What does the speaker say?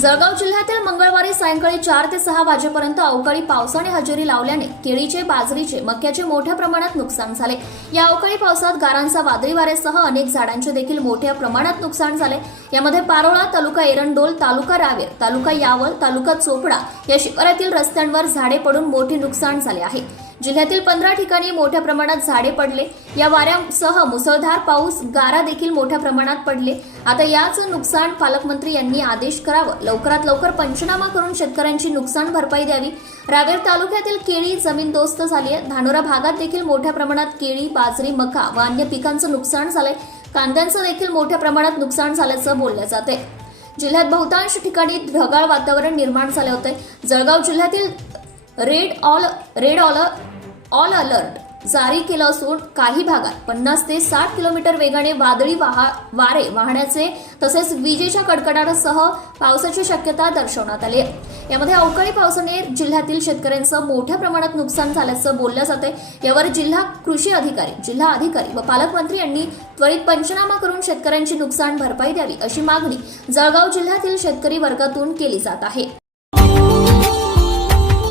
जळगाव जिल्ह्यातील मंगळवारी सायंकाळी चार ते सहा वाजेपर्यंत अवकाळी पावसाने हजेरी लावल्याने केळीचे बाजरीचे मक्याचे मोठ्या प्रमाणात नुकसान झाले. या अवकाळी पावसात गारांचा वादळी वाऱ्यासह अनेक झाडांचे देखील मोठ्या प्रमाणात नुकसान झाले. यामध्ये पारोळा तालुका एरंडोल तालुका रावेर तालुका यावल तालुका चोपडा या शिवारातील रस्त्यांवर झाडे पडून मोठे नुकसान झाले आहे. जिल्ह्यातील पंधरा ठिकाणी मोठ्या प्रमाणात झाडे पडले. या वाऱ्यासह मुसळधार पाऊस गारा देखील मोठ्या प्रमाणात पडले. आता याच नुकसान पालकमंत्री यांनी आदेश करावं. लवकरात लवकर पंचनामा करून शेतकऱ्यांची नुकसान भरपाई द्यावी. रावेर तालुक्यातील केळी जमीनदोस्त झाली आहे. धानोरा भागात देखील मोठ्या प्रमाणात केळी बाजरी मका व अन्य पिकांचं नुकसान झालंय. कांद्यांचं देखील मोठ्या प्रमाणात नुकसान झाल्याचं बोललं जाते जिल्ह्यात बहुतांश ठिकाणी ढगाळ वातावरण निर्माण झाले होते जळगाव जिल्ह्यातील red all red all all alert जारी केलं असून काही भागात पन्नास ते साठ किलोमीटर वेगाने वादळी वाहा वारे वाहण्याचे तसेच विजेच्या कडकडाटासह पावसाची शक्यता दर्शवण्यात आली आहे. यामध्ये अवकाळी पावसाने जिल्ह्यातील शेतकऱ्यांचं मोठ्या प्रमाणात नुकसान झाल्याचं बोललं जाते यावर जिल्हा कृषी अधिकारी जिल्हा अधिकारी व पालकमंत्री यांनी त्वरित पंचनामा करून शेतकऱ्यांची नुकसान भरपाई द्यावी अशी मागणी जळगाव जिल्ह्यातील शेतकरी वर्गातून केली जात आहे.